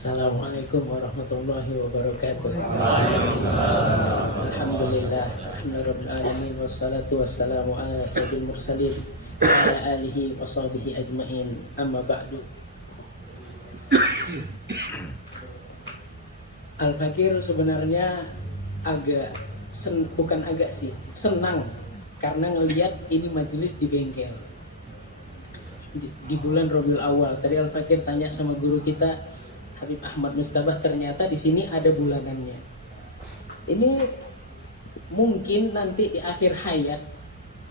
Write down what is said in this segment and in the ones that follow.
Assalamualaikum warahmatullahi wabarakatuh. Alhamdulillah, alhamdulillah alamin, wassalatu wassalamu ala sayyidil mursalin wa ala alihi wa sahbihi ajmain. Amma ba'du. Al-Fakir sebenarnya senang karena ngelihat ini majelis di bengkel di bulan Rabiul Awal. Tadi Al-Fakir tanya sama guru kita Habib Ahmad Mustabah, ternyata di sini ada bulanannya. Ini mungkin nanti di akhir hayat,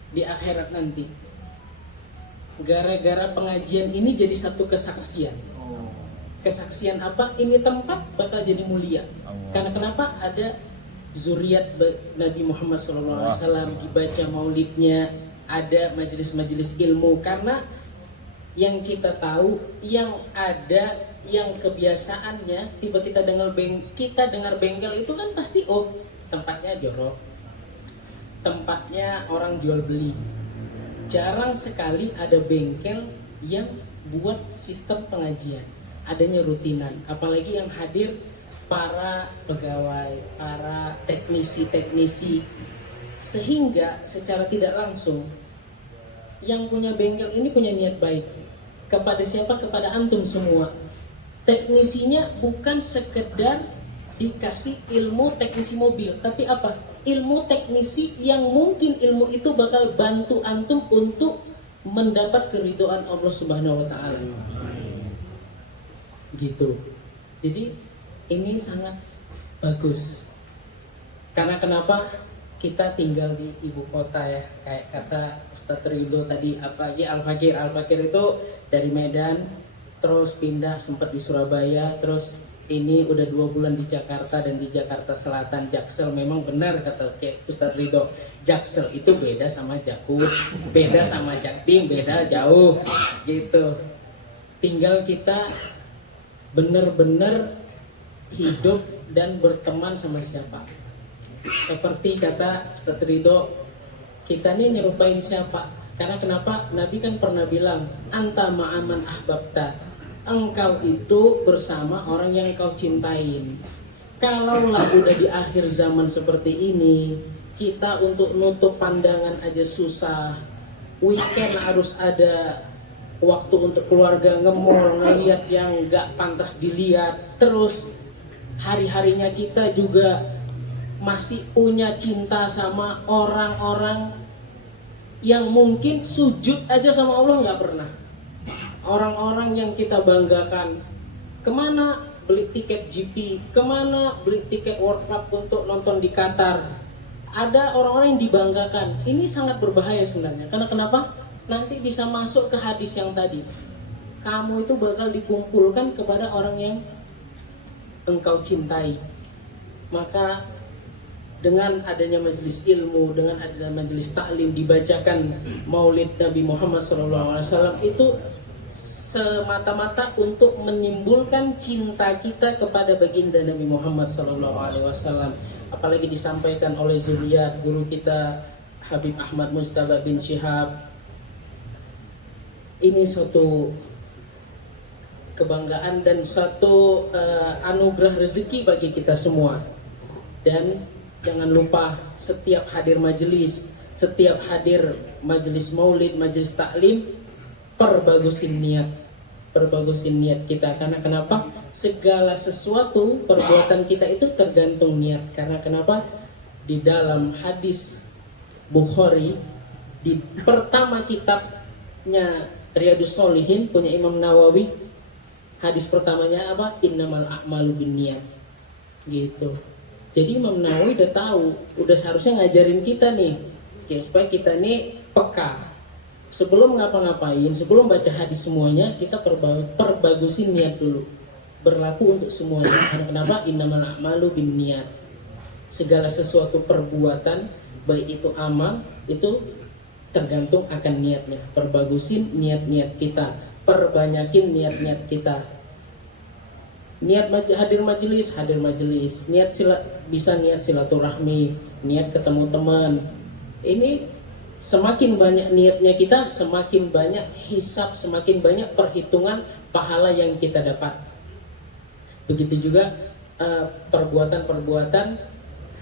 di akhirat nanti, gara-gara pengajian ini jadi satu kesaksian. Kesaksian apa? Ini tempat bakal jadi mulia. Karena kenapa? Ada zuriat Nabi Muhammad SAW, dibaca maulidnya, ada majelis-majelis ilmu. Karena yang kita tahu, yang ada, yang kebiasaannya, tiba kita dengar bengkel itu kan pasti tempatnya jorok, tempatnya orang jual beli. Jarang sekali ada bengkel yang buat sistem pengajian, adanya rutinan, apalagi yang hadir para pegawai, para teknisi-teknisi, sehingga secara tidak langsung yang punya bengkel ini punya niat baik kepada siapa? Kepada antum semua. Teknisinya bukan sekedar dikasih ilmu teknisi mobil, tapi apa? Ilmu teknisi yang mungkin ilmu itu bakal bantu antum untuk mendapat keridhaan Allah Subhanahu wa taala. Gitu. Jadi ini sangat bagus. Karena kenapa? Kita tinggal di ibu kota ya, kayak kata Ustadz Ridho tadi, apalagi Al-Fakir itu dari Medan, terus pindah sempat di Surabaya, terus ini udah 2 bulan di Jakarta dan di Jakarta Selatan, Jaksel. Memang benar kata Ustadz Ridho, Jaksel itu beda sama Jakub, beda sama Jaktim, beda jauh gitu. Tinggal kita benar-benar hidup dan berteman sama siapa. Seperti kata Ustadz Ridho, kita ini nyerupain siapa? Karena kenapa? Nabi kan pernah bilang, anta ma'aman ahbabta, engkau itu bersama orang yang engkau cintain. Kalaulah udah di akhir zaman seperti ini, kita untuk nutup pandangan aja susah. Weekend harus ada waktu untuk keluarga, nge-mall, ngeliat yang gak pantas dilihat. Terus hari-harinya kita juga masih punya cinta sama orang-orang yang mungkin sujud aja sama Allah nggak pernah. Orang-orang yang kita banggakan, kemana beli tiket GP, kemana beli tiket World Cup untuk nonton di Qatar. Ada orang-orang yang dibanggakan. Ini sangat berbahaya sebenarnya. Karena kenapa? Nanti bisa masuk ke hadis yang tadi. Kamu itu bakal dikumpulkan kepada orang yang engkau cintai. Maka dengan adanya majelis ilmu, dengan adanya majelis taklim, dibacakan maulid Nabi Muhammad SAW, itu semata-mata untuk menimbulkan cinta kita kepada baginda Nabi Muhammad SAW. Apalagi disampaikan oleh zuriat guru kita Habib Ahmad Mustabah bin Syihab. Ini suatu kebanggaan dan suatu anugerah rezeki bagi kita semua. Dan jangan lupa setiap hadir majelis, setiap hadir majelis maulid, majelis taklim, perbagusin niat kita. Karena kenapa? Segala sesuatu perbuatan kita itu tergantung niat. Karena kenapa? Di dalam hadis Bukhari, di pertama kitabnya Riyadhus Shalihin punya Imam Nawawi, hadis pertamanya apa? Innamal a'malu binniyat. Gitu. Jadi Imam Nawawi udah tahu, udah seharusnya ngajarin kita nih, ya, supaya kita nih peka. Sebelum ngapa-ngapain, sebelum baca hadis semuanya, kita perbagusin niat dulu. Berlaku untuk semuanya. Karena kenapa? Innamal a'malu binniyat. Segala sesuatu perbuatan, baik itu amal, itu tergantung akan niatnya. Perbagusin niat-niat kita, perbanyakin niat-niat kita. Niat hadir majelis, bisa niat silaturahmi, niat ketemu teman. Ini semakin banyak niatnya kita, semakin banyak hisab, semakin banyak perhitungan pahala yang kita dapat. Begitu juga perbuatan-perbuatan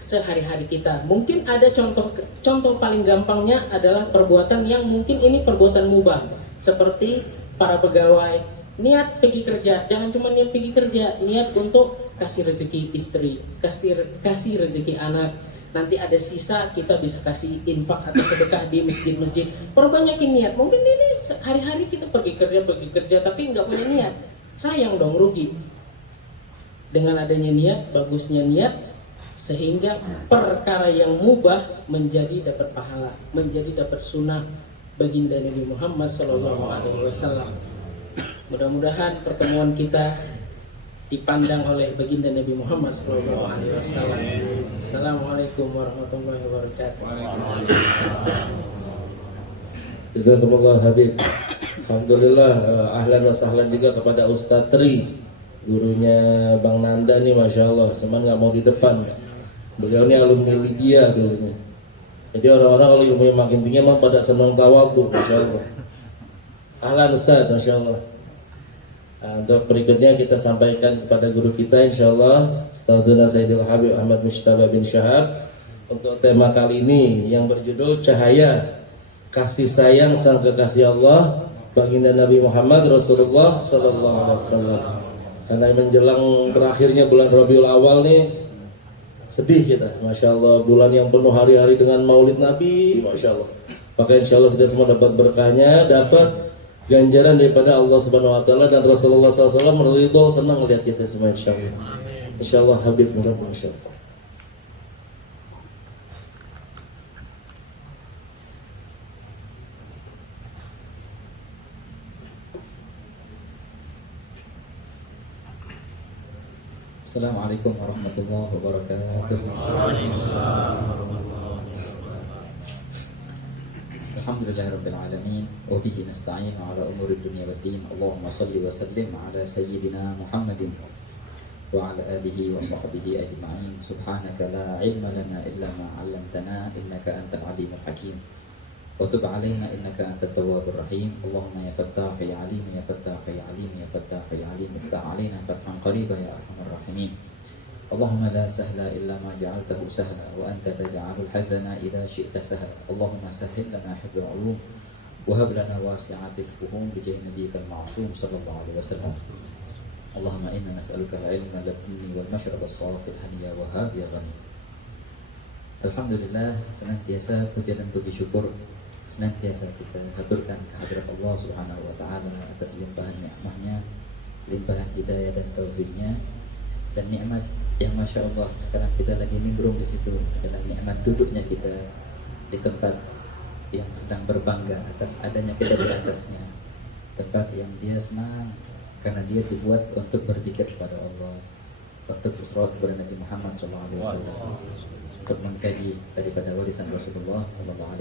sehari-hari kita. Mungkin ada contoh paling gampangnya adalah perbuatan yang mungkin ini perbuatan mubah, seperti para pegawai niat pergi kerja, jangan cuma niat pergi kerja, niat untuk kasih rezeki istri, kasih rezeki anak. Nanti ada sisa kita bisa kasih infak atau sedekah di masjid-masjid. Perbanyakin niat. Mungkin ini hari-hari kita pergi kerja tapi nggak punya niat, sayang dong, rugi. Dengan adanya niat, bagusnya niat, sehingga perkara yang mubah menjadi dapat pahala, menjadi dapat sunnah baginda Nabi Muhammad SAW. Mudah-mudahan pertemuan kita dipandang oleh baginda Nabi Muhammad SAW. Assalamualaikum warahmatullahi wabarakatuh. Jazakumullah Habib. Alhamdulillah, ahlan wa sahlan juga kepada Ustadz Tri, gurunya Bang Nanda nih, Masya Allah. Cuman nggak mau di depan. Beliau ini alumni Lydia dulunya. Jadi orang-orang kalau ilmunya makin tinggi emang pada senang tawadhu, Masya Allah. Ahlan Ustadz, Masya Allah. Untuk berikutnya kita sampaikan kepada guru kita, Insya Allah, Ustadzuna Sayyidil Habib Ahmad Mujtaba bin Syahab, untuk tema kali ini yang berjudul Cahaya Kasih Sayang Sang Kekasih Allah Baginda Nabi Muhammad Rasulullah Sallallahu Alaihi Wasallam. Karena menjelang berakhirnya bulan Rabiul Awal nih, sedih kita, Masya Allah, bulan yang penuh hari-hari dengan maulid Nabi, Masya Allah. Maka Insya Allah kita semua dapat berkahnya, dapat ganjaran daripada Allah Subhanahu Wa Taala dan Rasulullah SAW meridho, senang melihat kita semua, Insya Allah. Insya Allah Habib Murad, Masya Allah. Assalamualaikum warahmatullahi wabarakatuh. Alhamdulillahirabbil alamin wa bihi nasta'in ala umuri dunya waddin. Allahumma shalli wa sallim ala sayyidina Muhammadin wa ala alihi wa sahbihi ajma'in. Subhanaka la ilma lana illa ma 'allamtana innaka antal alimul hakim. Wa tub 'alaina innaka antat tawwabur rahim. Allahumma ya fattah ya alim ya fattah ya alim ya fattah ya alim iftah 'alaina fathan qariba ya arhamar rahimin. Allahumma la sahla illa ma ja'altahu sahla wa anta taj'alul hazana idza syi'ta sahla. Allahumma sahhil lana hifdzal 'ulum wa hab lana wasi'atil fuhum bi jahi nabiyyikal ma'sum sallallahu alaihi wasallam. Allahumma inna nas'aluka al-'ilma ladunni wal mashrab as-safi al-haniya wa hab ya ghani. Alhamdulillah, senantiasa puja dan puji syukur senantiasa kita haturkan kehadirat Allah Subhanahu wa taala atas limpahan nikmatnya, limpahan hidayah dan taufiknya, dan nikmat yang Masya Allah sekarang kita lagi nimbrung di situ adalah nikmat duduknya kita di tempat yang sedang berbangga atas adanya kita di atasnya, tempat yang dia senang karena dia dibuat untuk berzikir kepada Allah, untuk berselawat kepada Nabi Muhammad SAW, untuk mengkaji daripada warisan Rasulullah SAW.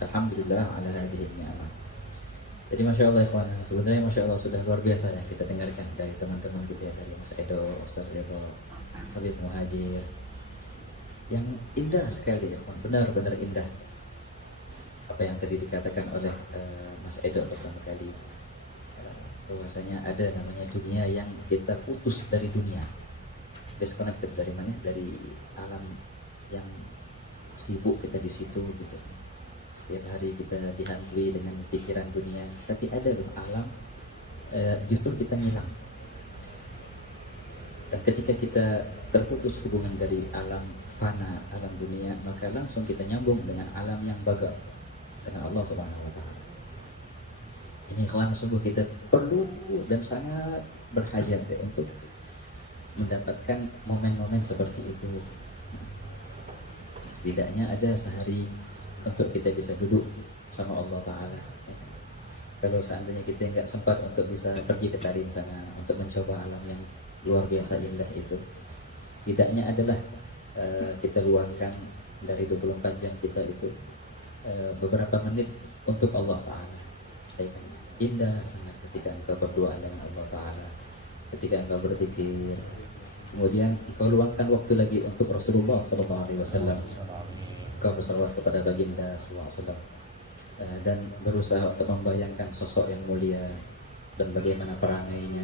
Alhamdulillah ala hadhihi ni'mah. Jadi Masya Allah ikhwan, sebenarnya Masya Allah sudah luar biasa yang kita dengarkan dari teman-teman kita, dari Mas Edo, Ustaz Ridho, Habib Muhajir, yang indah sekali ikhwan, benar-benar indah apa yang tadi dikatakan oleh Mas Edo pertama kali, bahwasanya ada namanya dunia yang kita putus dari dunia, disconnected dari mana? Dari alam yang sibuk kita di situ gitu. Setiap hari kita dihantui dengan pikiran dunia, tapi ada loh alam justru kita hilang. Dan ketika kita terputus hubungan dari alam fana, alam dunia, maka langsung kita nyambung dengan alam yang baga, dengan Allah Subhanahu wa taala. Ini kawan, sungguh kita perlu dan sangat berhajat untuk mendapatkan momen-momen seperti itu. Setidaknya ada sehari untuk kita bisa duduk sama Allah Ta'ala. Kalau seandainya kita nggak sempat untuk bisa pergi ke Tarim sana, untuk mencoba alam yang luar biasa indah itu, setidaknya adalah kita luangkan dari 24 jam kita itu beberapa menit untuk Allah Ta'ala. Indah sangat ketika engkau berdoa dengan Allah Ta'ala, ketika engkau berzikir, kemudian engkau luangkan waktu lagi untuk Rasulullah SAW. Engkau bersalawat kepada baginda SAW dan berusaha untuk membayangkan sosok yang mulia dan bagaimana perangainya,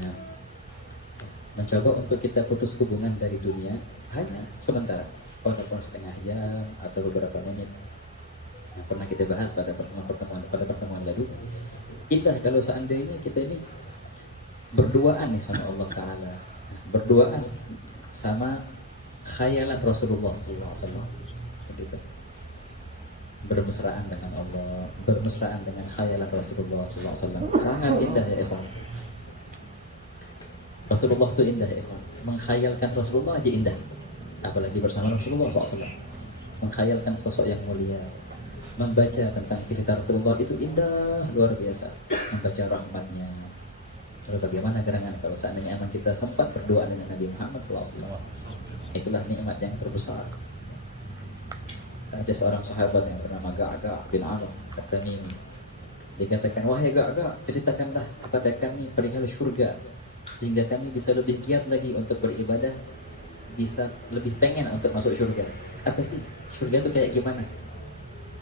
mencoba untuk kita putus hubungan dari dunia hanya sementara, walaupun setengah jam atau beberapa menit. Yang pernah kita bahas pada pertemuan lalu, indah kalau seandainya kita ini berduaan nih sama Allah Ta'ala, berduaan sama khayalan Rasulullah SAW, begitu. Bermesraan dengan Allah, bermesraan dengan khayalan Rasulullah SAW. Sangat indah ya ikhwan. Rasulullah itu indah ya ikhwan. Menghayalkan Rasulullah aja indah, apalagi bersama Rasulullah SAW. Menghayalkan sosok yang mulia, membaca tentang cerita Rasulullah itu indah luar biasa. Membaca rahmatnya. Lalu bagaimana gerangan kalau seandainya emang kita sempat berdoa dengan Nabi Muhammad SAW? Itulah nikmat yang terbesar. Ada seorang sahabat yang bernama Ga'ga' bin Arab At-Tamimi. Dia katakan, wahai Ga'ga', ceritakanlah kepada kami perihal syurga, sehingga kami bisa lebih giat lagi untuk beribadah, bisa lebih pengen untuk masuk syurga. Apa sih syurga itu kayak gimana?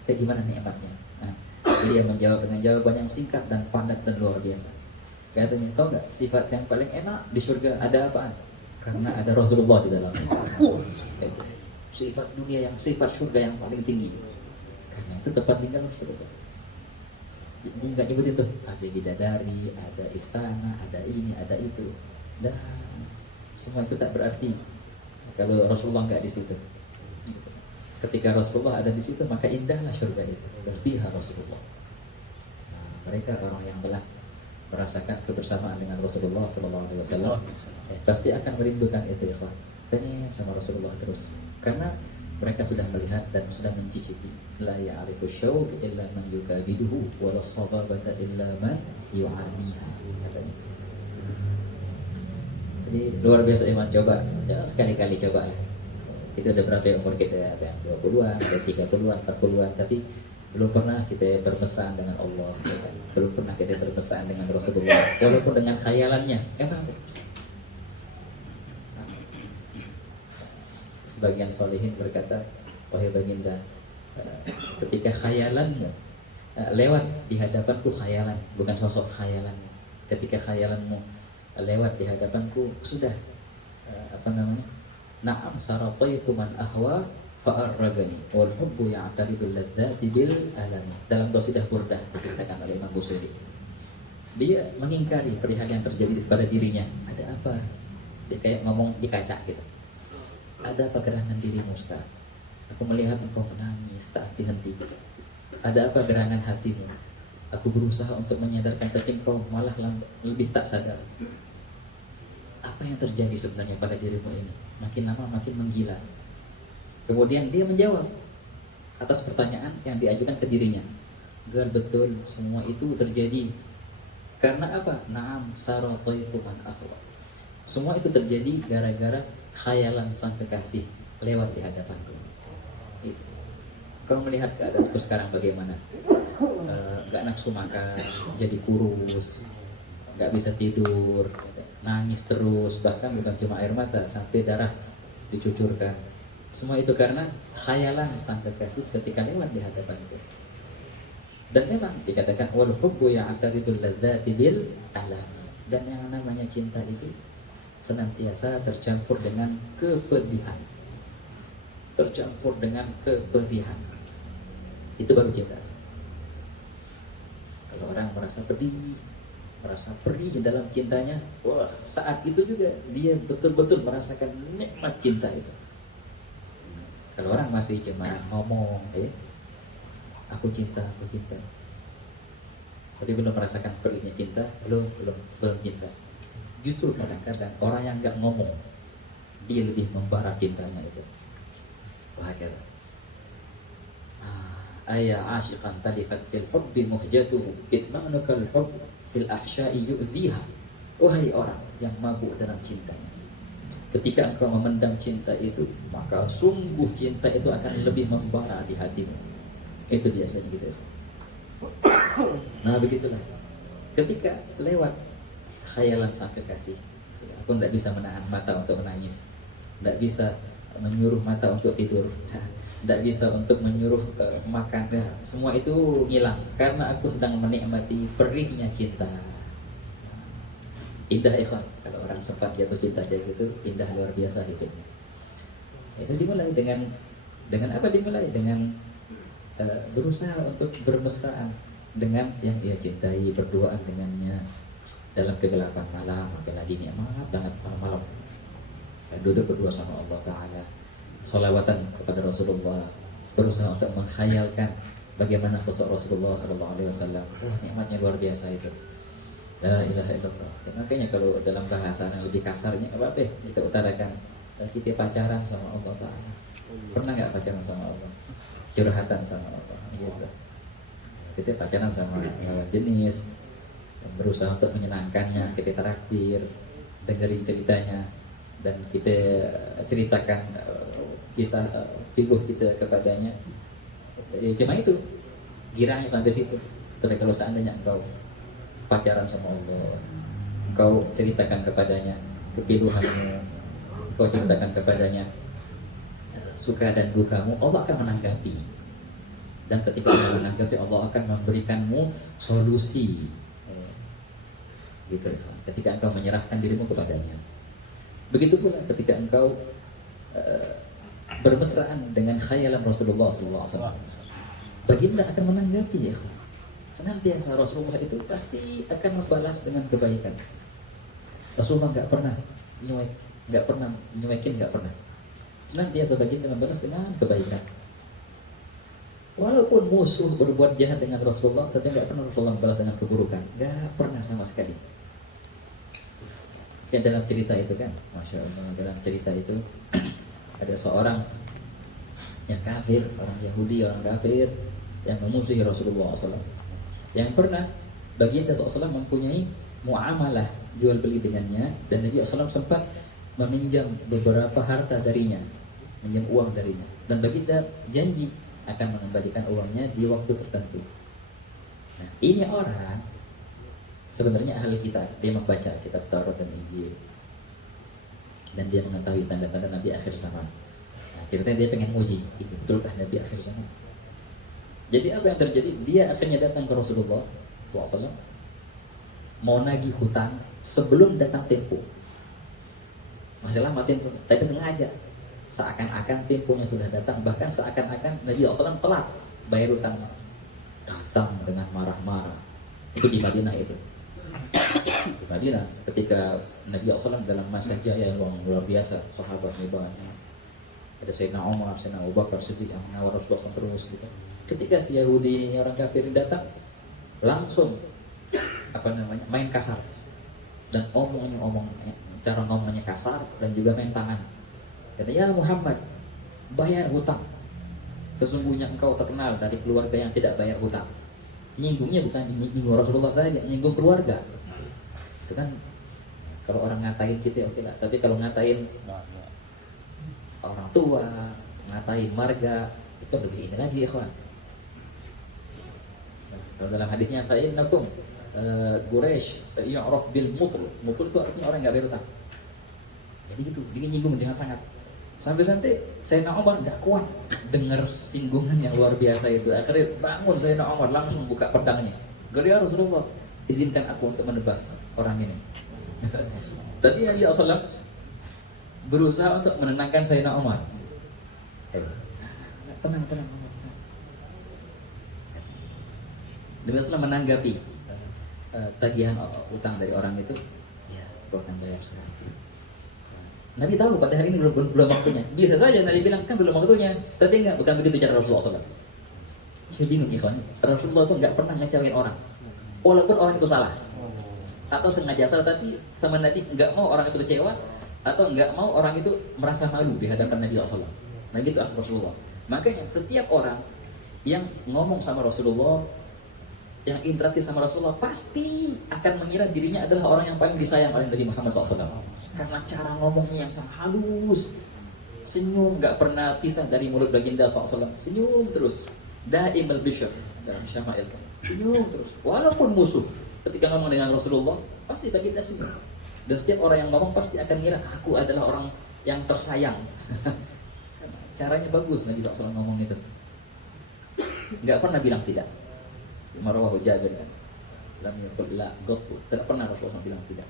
Kayak gimana nikmatnya? Nah, dia menjawab dengan jawaban yang singkat dan padat dan luar biasa. Katanya, tahu nggak sifat yang paling enak di surga ada apaan? Karena ada Rasulullah di dalamnya. Sifat dunia yang sifat surga yang paling tinggi. Karena itu tempat tinggal Rasulullah. Jadi nggak nyebutin tuh, ada bidadari, ada istana, ada ini, ada itu. Dan semua itu tak berarti kalau Rasulullah nggak di situ. Ketika Rasulullah ada di situ, maka indahlah surga itu. Berpihak Rasulullah. Nah, mereka orang yang telah merasakan kebersamaan dengan Rasulullah SAW, pasti akan merindukan itu ya Pak. Pengen sama Rasulullah terus. Karena mereka sudah melihat dan sudah mencicipi. La ya'rifu syauq illa man yukabiduhu wa la sababata illa man yu'aniha. Jadi luar biasa iman, coba. Ya, sekali-kali coba lah. Kita udah berapa ya umur kita, ada yang 20-an, ada 30-an, 40-an, tapi belum pernah kita bermesraan dengan Allah, ya kan? Belum pernah kita bermesraan dengan Rasulullah, walaupun dengan khayalannya. Ya kan? Sebagian solihin berkata, wahai baginda, ketika khayalanmu lewat di hadapanku, khayalan, bukan sosok khayalan. Ketika khayalanmu lewat di hadapanku, sudah na'am sarataitu man ahwa fa'arragani wal hubbu ya'taridul ladzati bil alami. Dalam qasidah Burdah diceritakan oleh Imam Busiri, dia mengingkari perihal yang terjadi pada dirinya. Ada apa? Dia kayak ngomong di kaca gitu. Ada apa gerangan dirimu sekarang? Aku melihat engkau menangis tak henti-henti. Ada apa gerangan hatimu? Aku berusaha untuk menyadarkan, tapi engkau malah lebih tak sadar. Apa yang terjadi sebenarnya pada dirimu ini? Makin lama makin menggila. Kemudian dia menjawab atas pertanyaan yang diajukan ke dirinya. Gal, betul, semua itu terjadi karena apa? Na'am sarataitu man ahwa. Semua itu terjadi gara-gara khayalan sang kekasih lewat di hadapanku. Kau melihat keadaanku sekarang bagaimana? Gak nafsu makan, jadi kurus, gak bisa tidur, nangis terus, bahkan bukan cuma air mata, sampai darah dicucurkan. Semua itu karena khayalan sang kekasih ketika lewat di hadapanku. Dan memang dikatakan wal hubbu ya'taridul ladzati bil alami. Dan yang namanya cinta itu senantiasa tercampur dengan kepedihan. Tercampur dengan kepedihan. Itu baru cinta. Kalau orang merasa pedih, merasa perih dalam cintanya, wah, saat itu juga dia betul-betul merasakan nikmat cinta itu. Kalau orang masih cuma ngomong, aku cinta, tapi belum merasakan perihnya cinta, belum cinta. Justru kadang-kadang orang yang nggak ngomong, dia lebih membara cintanya itu. Wah, kata, ayya asyiqan talifat fil hubbi muhjatuhu kitmanukal hubb fil ahsya'i yu'dhiha. Wahai orang yang mabuk dalam cintanya, ketika engkau memendam cinta itu, maka sungguh cinta itu akan lebih membara di hatimu. Itu biasanya gitu. Nah begitulah, ketika lewat khayalan sang kekasih, aku tidak bisa menahan mata untuk menangis, tidak bisa menyuruh mata untuk tidur, tidak bisa untuk menyuruh makan, semua itu hilang karena aku sedang menikmati perihnya cinta. Indah ikhwan kalau orang orang sempat jatuh cinta dia gitu, indah luar biasa hidupnya. Itu dimulai dengan apa? Dimulai dengan berusaha untuk bermesraan dengan yang dia cintai, berduaan dengannya dalam kegelapan malam, apalagi nikmat banget malam-malam. Duduk berdua sama Allah Ta'ala, sholawatan kepada Rasulullah, berusaha untuk menghayalkan bagaimana sosok Rasulullah SAW. Wah, nikmatnya luar biasa itu. La ilaha illallah. Makanya kalau dalam bahasa yang lebih kasarnya apa kita utarakan, kita pacaran sama Allah Ta'ala. Pernah nggak pacaran sama Allah? Curhatan sama Allah gitu. Kita pacaran sama lawan jenis, berusaha untuk menyenangkannya, kita traktir, dengerin ceritanya, dan kita ceritakan kisah piluh kita kepadanya. Cuma itu, girangnya sampai situ. Tapi kalau seandainya engkau pacaran sama Allah, engkau ceritakan kepadanya kepiluhanmu, engkau ceritakan kepadanya suka dan dukamu, Allah akan menanggapi. Dan ketika Allah menanggapi, Allah akan memberikanmu solusi. Gitu. Ketika engkau menyerahkan dirimu kepadanya. Begitu pula ketika engkau bermesraan dengan khayalan Rasulullah SAW, baginda akan menanggapi ya. Senantiasa Rasulullah itu pasti akan membalas dengan kebaikan. Rasulullah nggak pernah nyuekin, nggak pernah. Senantiasa baginda membalas dengan kebaikan. Walaupun musuh berbuat jahat dengan Rasulullah, tapi nggak pernah Rasulullah membalas dengan keburukan. Nggak pernah sama sekali. Kayak dalam cerita itu kan, Masya Allah, dalam cerita itu ada seorang yang kafir, orang Yahudi, orang kafir yang memusuhi Rasulullah SAW, yang pernah baginda SAW mempunyai muamalah jual beli dengannya, dan Nabi SAW sempat meminjam beberapa harta darinya, minjam uang darinya, dan baginda janji akan mengembalikan uangnya di waktu tertentu. Nah, ini orang sebenarnya ahli kitab, dia membaca kitab Taurat dan Injil, dan dia mengetahui tanda-tanda Nabi akhir zaman. Nah, ceritanya dia pengen uji, betulkah Nabi akhir zaman? Jadi apa yang terjadi? Dia akhirnya datang ke Rasulullah SAW, mau nagih hutang sebelum datang tempo. Masih lama tempo, tapi sengaja, seakan-akan temponya sudah datang, bahkan seakan-akan Nabi SAW telat bayar hutang. Datang dengan marah-marah. Itu di Madinah itu. Di Madinah ketika Nabi SAW dalam masa jaya yang luar biasa, sahabat banyak, ada Sayyidina Umar, Sayyidina Abu Bakar Siddiq yang mengawal Rasulullah SAW terus gitu. Ketika si Yahudi orang kafir datang, langsung main kasar, dan cara ngomongnya kasar, dan juga main tangan. Kata, ya Muhammad, bayar hutang. Sesungguhnya engkau terkenal dari keluarga yang tidak bayar hutang. Nyinggungnya bukan nyinggung Rasulullah saja, nyinggung keluarga. Itu kan kalau orang ngatain kita oke lah, tapi kalau ngatain orang tua, ngatain marga, itu lebih ini lagi ya kawan. Kalau dalam hadisnya fa'innakum Quraisy yu'raf bil mutul. Mutul itu artinya orang yang enggak bayar hutang. Jadi gitu, dia nyinggung dengan sangat. Sampai-sampai Sayyidina Umar nggak kuat dengar singgungan yang luar biasa itu. Akhirnya bangun Sayyidina Umar, langsung buka pedangnya. Ya Rasulullah, izinkan aku untuk menebas orang ini. Tapi Nabi SAW berusaha untuk menenangkan Sayyidina Umar. Tenang. Nabi SAW menanggapi tagihan utang dari orang itu. Ya, kau akan bayar sekarang. Nabi tahu pada hari ini belum waktunya. Bisa saja Nabi bilang kan belum waktunya, tapi enggak, bukan begitu cara Rasulullah SAW. Saya bingung ikhwan, Rasulullah itu enggak pernah ngecewain orang, walaupun orang itu salah atau sengaja salah, tapi sama Nabi enggak mau orang itu kecewa atau enggak mau orang itu merasa malu di hadapan Nabi SAW. Nah gitu Rasulullah. Makanya setiap orang yang ngomong sama Rasulullah, yang interaktif sama Rasulullah, pasti akan mengira dirinya adalah orang yang paling disayang oleh Nabi Muhammad SAW. Karena cara ngomongnya yang sangat halus, senyum, gak pernah pisah dari mulut baginda SAW. Senyum terus, daimul bisyr dalam syama'il, senyum terus. Walaupun musuh, ketika ngomong dengan Rasulullah, pasti baginda senyum. Dan setiap orang yang ngomong pasti akan mengira aku adalah orang yang tersayang. Caranya bagus Nabi SAW ngomong itu. Gak pernah bilang tidak. Marwahu Jabir kan, lam yakul la ghatu, tidak pernah Rasulullah bilang tidak.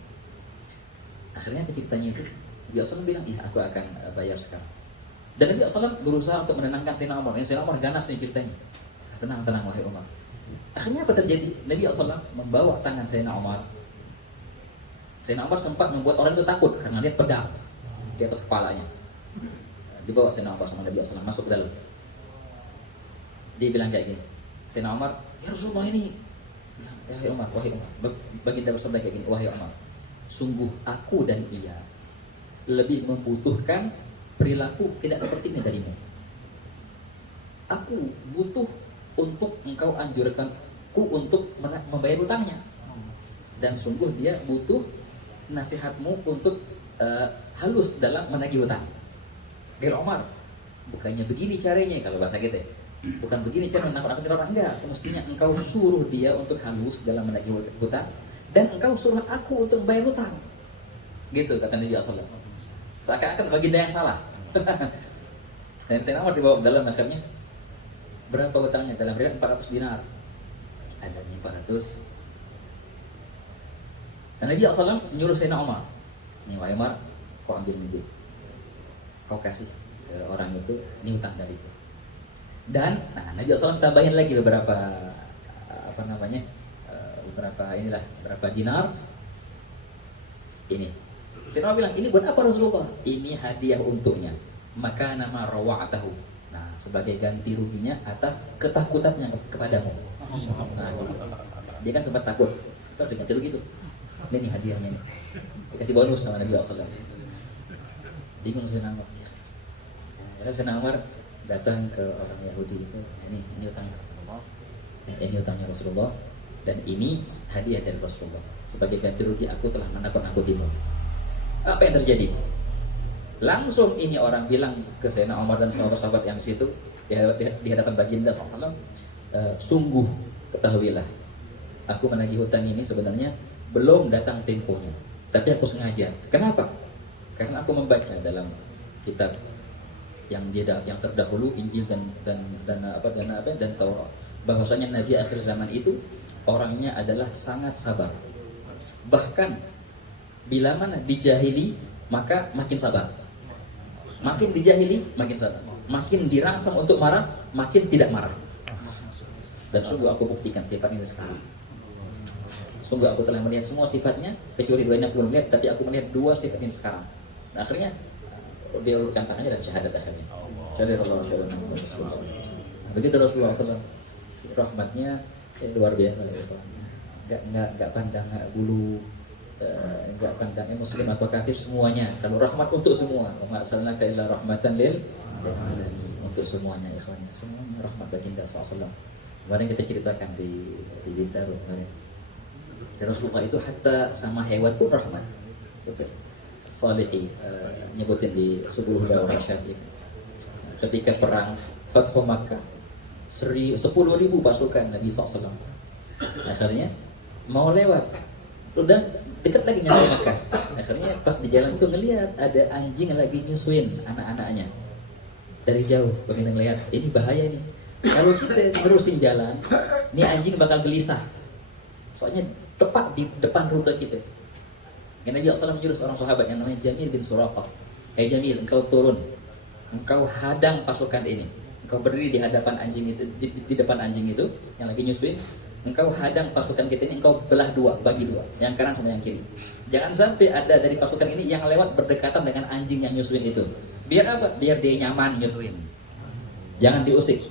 Akhirnya apa ceritanya itu? Nabi SAW bilang, iya aku akan bayar sekarang. Dan Nabi SAW berusaha untuk menenangkan Sayyidina Umar. Sayyidina Umar ganas nih ceritanya. Tenang, tenang wahai Umar. Akhirnya apa terjadi? Nabi SAW membawa tangan Sayyidina Umar. Sayyidina Umar sempat membuat orang itu takut karena lihat pedang di atas kepalanya. Dibawa Sayyidina Umar sama Nabi SAW masuk ke dalam. Dia bilang kayak gini, Sayyidina Umar, ya Rasulullah ini, wahai Umar, baginda bersabda kayak gini, wahai Umar, sungguh aku dan ia lebih membutuhkan perilaku tidak seperti ini darimu. Aku butuh untuk engkau anjurkanku untuk membayar utangnya, dan sungguh dia butuh nasihatmu untuk halus dalam menagih utang. Kira Umar, bukannya begini caranya kalau bahasa kita, bukan begini cara menakut-nakutin orang, enggak. Semestinya engkau suruh dia untuk halus dalam menagih hutang, dan engkau suruh aku untuk bayar hutang. Gitu kata Nabi SAW. Seakan-akan baginda yang salah. Dan Sayyidina Umar dibawa ke dalam, akhirnya berapa hutangnya? Dalam riwayat 400 dinar. Adanya 400. Dan Nabi SAW nyuruh Sayyidina Umar, nih wahai Umar, kau ambil ini, kau kasih ke orang itu, ini hutang dari itu. Dan Nabi SAW tambahin lagi beberapa beberapa dinar. Ini Sayyidina Umar bilang, ini buat apa Rasulullah? Ini hadiah untuknya. Maka nama rawa'atahu. Nah, sebagai ganti ruginya atas ketakutannya kepadamu. Nah, dia kan sempat takut, terus ganti rugi itu. Ini hadiahnya nih, dikasih bonus sama Nabi SAW. Bingung Sayyidina Umar. Sayyidina Umar datang ke orang Yahudi itu, ini utangnya Rasulullah, ini utangnya Rasulullah, dan ini hadiah dari Rasulullah. Sebagai ganti rugi aku telah menakut-nakutimu. Apa yang terjadi? Langsung ini orang bilang ke Sayyidina Umar dan sahabat-sahabat yang di situ di hadapan baginda SAW, sungguh ketahuilah, aku menagih hutang ini sebenarnya belum datang temponya, tapi aku sengaja. Kenapa? Karena aku membaca dalam kitab yang terdahulu, Injil dan Taurat, bahwasanya Nabi akhir zaman itu orangnya adalah sangat sabar. Bahkan bila mana dijahili maka makin sabar. Makin dijahili makin sabar. Makin dirangsang untuk marah, makin tidak marah. Dan sungguh aku buktikan sifat ini sekarang. Sungguh aku telah melihat semua sifatnya, kecuali dua ini aku belum melihat, tapi aku melihat dua sifat ini sekarang. Nah, akhirnya dia ulurkan tangannya dan syahadat akhirnya. Syahadat Allah, syahadat Rasulullah. Nah, begitu Rasulullah SAW, rahmatnya luar biasa. Nggak pandang bulu, nggak pandang muslim atau kafir, semuanya. Kalau rahmat untuk semua, wa arsalnaka illa rahmatan lil alamin, untuk semuanya, ikhwannya, semuanya rahmat baginda SAW. Kemarin kita ceritakan di Bintaro kemarin, Rasulullah itu hatta sama hewan pun rahmat. Salihi nyebutin di Subuh Huda wa Syafiq, ketika perang Fathu Makkah 10.000 pasukan Nabi SAW. Akhirnya mau lewat, udah dekat lagi nyampe Makkah. Akhirnya pas di jalan itu ngelihat ada anjing lagi nyusuin anak-anaknya dari jauh. Begitu ngelihat, ini bahaya nih. Kalau kita terusin jalan, ini anjing bakal gelisah. Soalnya tepat di depan rute kita. Nabi SAW menyuruh seorang sahabat yang namanya Jamil bin Suraqah, "Hei Jamil, engkau turun, engkau hadang pasukan ini, engkau berdiri di hadapan anjing itu, di depan anjing itu yang lagi nyusuin, engkau hadang pasukan kita ini, engkau belah dua, bagi dua, yang kanan sama yang kiri. Jangan sampai ada dari pasukan ini yang lewat berdekatan dengan anjing yang nyusuin itu. Biar apa? Biar dia nyaman nyusuin. Jangan diusik.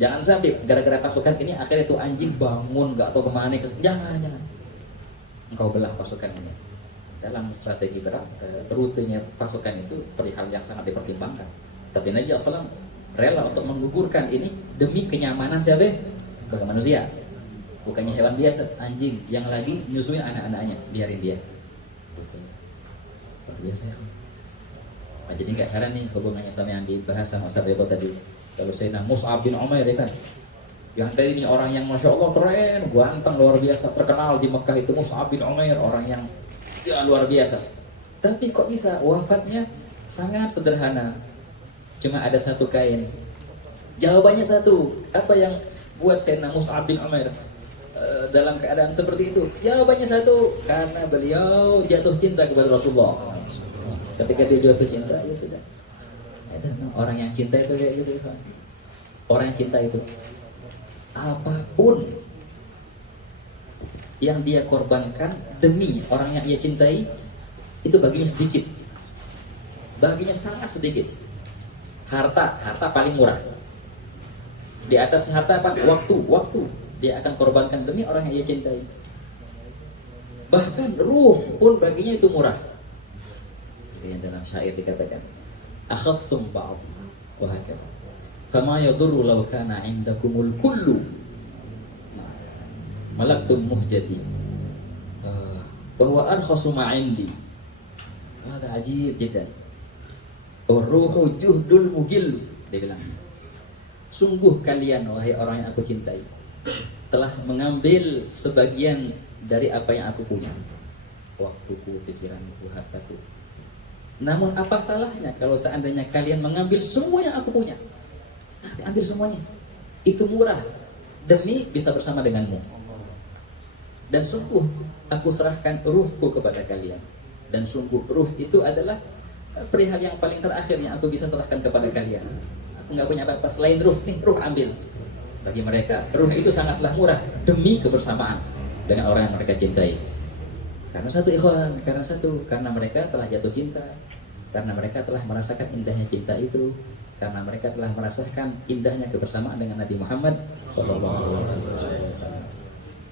Jangan sampai gara-gara pasukan ini akhirnya itu anjing bangun nggak tahu kemana. Jangan. Engkau belah pasukan ini." Dalam strategi gerak, rutenya pasukan itu perihal yang sangat dipertimbangkan. Tapi Nabi SAW rela untuk menggugurkan ini demi kenyamanan siapa? Bagi manusia. Bukannya hewan biasa, anjing yang lagi nyusuin anak-anaknya, biarin dia. Gitu. Luar biasa ya. Nah, jadi nggak heran nih hubungannya sama yang dibahas sama Ustaz Ridho tadi. Kalau saya Mus'ab bin Umair ya kan, yang tadi ini orang yang Masya Allah keren, ganteng, luar biasa, terkenal di Mekah itu Mus'ab bin Umair, orang yang ya luar biasa. Tapi kok bisa wafatnya sangat sederhana, cuma ada satu kain. Jawabannya satu. Apa yang buat Sayyidina Mus'ab bin Umair dalam keadaan seperti itu? Jawabannya satu, karena beliau jatuh cinta kepada Rasulullah. Ketika dia jatuh cinta, ya sudah. Orang yang cinta itu kayak gitu, Pak. Orang yang cinta itu apapun yang dia korbankan demi orang yang ia cintai, itu baginya sedikit, baginya sangat sedikit. Harta paling murah. Di atas harta apa? Waktu dia akan korbankan demi orang yang ia cintai. Bahkan ruh pun baginya itu murah. Yang dalam syair dikatakan, akhadtum ba'd wa hakadha fama yadurru law kana 'indakumul kullu malaktum muhjati wa huwa arkhasu ma 'indi. Ada ajib jiddan. Ruhu juhdul mugil, dia bilang, sungguh kalian wahai orang yang aku cintai telah mengambil sebagian dari apa yang aku punya, waktuku, pikiranku, hartaku. Namun apa salahnya kalau seandainya kalian mengambil semua yang aku punya? Ambil semuanya, itu murah demi bisa bersama denganmu. Dan sungguh aku serahkan ruhku kepada kalian. Dan sungguh ruh itu adalah perihal yang paling terakhir yang aku bisa serahkan kepada kalian. Aku nggak punya apa-apa selain ruh. Nih, ruh ambil. Bagi mereka, ruh itu sangatlah murah demi kebersamaan dengan orang yang mereka cintai. Karena satu ikhwan, karena mereka telah jatuh cinta, karena mereka telah merasakan indahnya cinta itu, karena mereka telah merasakan indahnya kebersamaan dengan Nabi Muhammad SAW.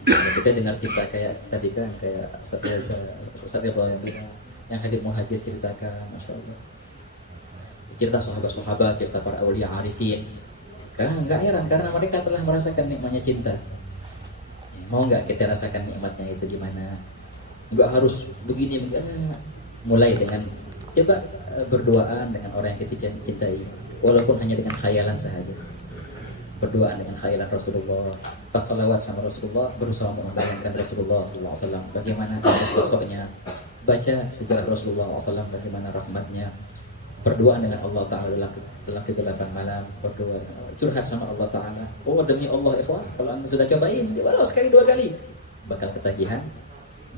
Kita dengar cerita kayak tadi kan, kayak Ustaz yang Habib Muhajir ceritakan, Masya Allah, cerita sahabat-sahabat, cerita para awliya arifin. Karena nggak heran, karena mereka telah merasakan nikmatnya cinta. Mau nggak kita rasakan nikmatnya itu gimana? Nggak harus begini. Mulai dengan coba berduaan dengan orang yang kita cintai, walaupun hanya dengan khayalan sahaja. Berduaan dengan khayalan Rasulullah, pas salawat sama Rasulullah, berusaha untuk membayangkan Rasulullah SAW, bagaimana sosoknya, baca sejarah Rasulullah SAW, bagaimana rahmatnya. Berdoa dengan Allah Ta'ala dalam kegelapan malam, berdoa, curhat sama Allah Ta'ala. Oh demi Allah ikhwan, kalau anda sudah cobain, walau sekali dua kali, bakal ketagihan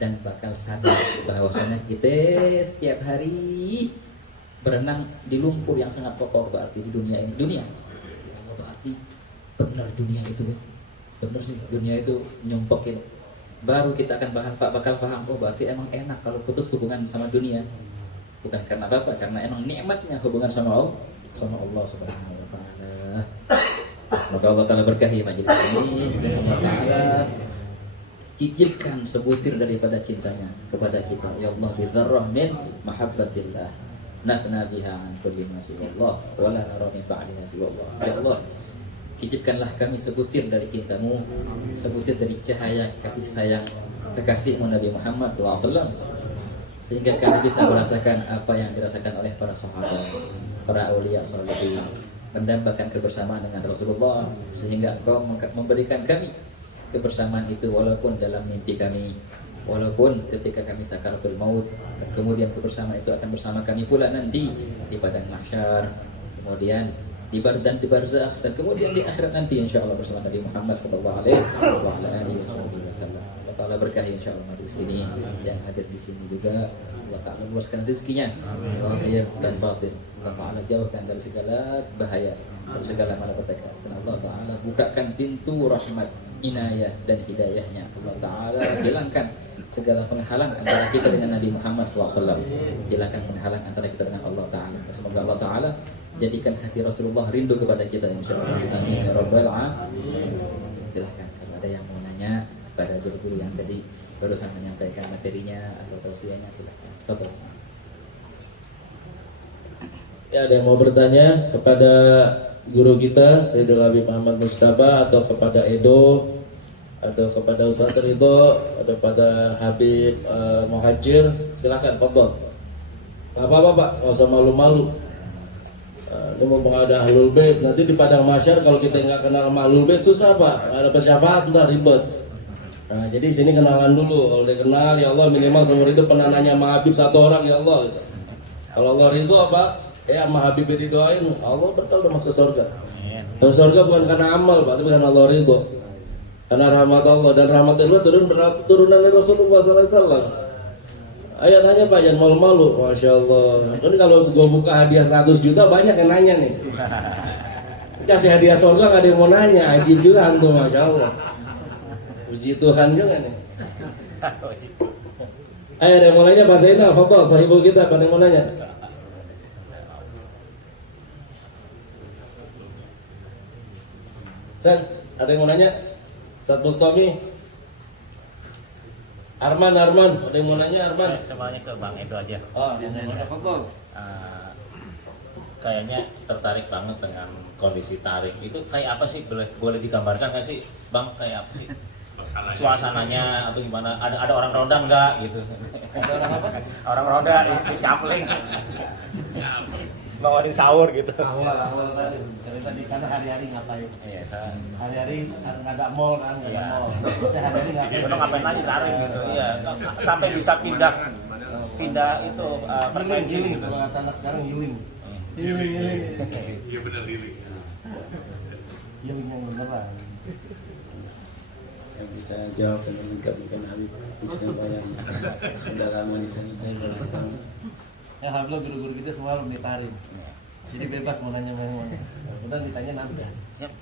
dan bakal sadar bahwasanya kita setiap hari berenang di lumpur yang sangat kokoh. Berarti di dunia ini, berarti benar dunia itu, benar sih dunia itu nyumpokin. Baru kita akan bakal paham, oh berarti emang enak kalau putus hubungan sama dunia. Bukan karena apa, karena emang nikmatnya hubungan sama Allah Subhanahu wa Ta'ala. Semoga Allah Ta'ala berkahi majelis ini, dan Allah Ta'ala cicipkan sebutir daripada cintanya kepada kita. Ya Allah, bidzarrah min mahabbatillah nafna biha an kulli ma siwallah wa la nara min ba'diha siwallah. Ya Allah, cicipkanlah kami sebutir dari cintamu, sebutir dari cahaya kasih sayang kekasihmu Nabi Muhammad SAW, sehingga kami bisa merasakan apa yang dirasakan oleh para sahabat, para aulia sholihin, mendambakan kebersamaan dengan Rasulullah, sehingga Engkau memberikan kami kebersamaan itu walaupun dalam mimpi kami, walaupun ketika kami sakaratul maut, dan kemudian kebersamaan itu akan bersama kami pula nanti di padang mahsyar, kemudian di barzakh, dan kemudian di akhirat nanti insyaallah bersama Nabi Muhammad sallallahu alaihi wasallam. Allah Ta'ala berkahi insyaallah majelis ini, yang hadir di sini juga Allah Ta'ala luaskan rezekinya zahir dan batin. Allah Ta'ala jauhkan dari segala bahaya, dari segala malapetaka, dan Allah Ta'ala bukakan pintu rahmat, inayah dan hidayahnya. Allah Ta'ala hilangkan segala penghalang antara kita dengan Nabi Muhammad SAW, hilangkan penghalang antara kita dengan Allah Ta'ala. Semoga Allah Ta'ala jadikan hati Rasulullah rindu kepada kita insyaallah. Amin ya rabbal alamin. Silahkan kalau ada yang mau nanya pada guru-guru yang tadi barusan menyampaikan materinya atau tausiahnya, silahkan. Bapak. Ya, ada yang mau bertanya kepada guru kita Sayyidul Habib Ahmad Mustafa, atau kepada Edo, atau kepada Ustaz Ridho, atau pada Habib Muhajir, silakan, fadhol. Enggak apa-apa Pak, enggak usah malu-malu. Ini mumpung ada Ahlul Bait, nanti di padang mahsyar kalau kita nggak kenal sama Ahlul Bait susah Pak, ada persyafaat ntar ribet. Nah, jadi sini kenalan dulu. Kalau dia kenal, ya Allah minimal seumur hidup pernah nanya sama Habib satu orang, ya Allah. Gitu. Kalau Allah ridho apa? Ya sama Habib didoain, Allah bertahu udah masuk surga. Masuk surga bukan karena amal Pak, tapi karena Allah ridho. Karena rahmat Allah dan rahmat Allah turunan dari Rasulullah SAW. Ayo nanya Pak, jangan malu-malu. Masya Allah. Ini kalau gue buka hadiah 100 juta banyak yang nanya nih. Kasih hadiah surga gak ada yang mau nanya. Ajib juga antum, Masya Allah. Puji Tuhan juga nih. Ayo ada yang mau nanya Pak Zainal, fadhal sahibul kita, ada yang mau nanya? San, ada yang mau nanya? Ustaz Bustami, Arman, ada yang mau nanya Arman? Semuanya ke Bang Edo aja. Oh, ada fadhal. Kayaknya tertarik banget dengan kondisi tarik itu kayak apa sih, boleh digambarkan nggak sih Bang, kayak apa sih suasananya atau gimana, ada orang ronda enggak gitu? Ada orang apa? Orang ronda di Syafling bawain sahur gitu. Awal tadi, cerita di sana hari-hari ngapain? Iya kan. Hari-hari nggak ada mall kan, nggak ada Iya. mall. Hari-hari ngapain? Itu ngapain lagi tarik gitu? Iya, sampai bisa pindah itu frekuensi Healing, gitu. kalau kata anak sekarang healing. Iya benar healing. Healing yang beneran. Yang bisa jawab dengan lengkap bukan Habib bisa bayang. Udah lama di sana saya baru sekarang. Ya alhamdulillah guru-guru kita semua belum ditarik. Jadi bebas mau nanya mana. Udah ditanya nanti. Siap.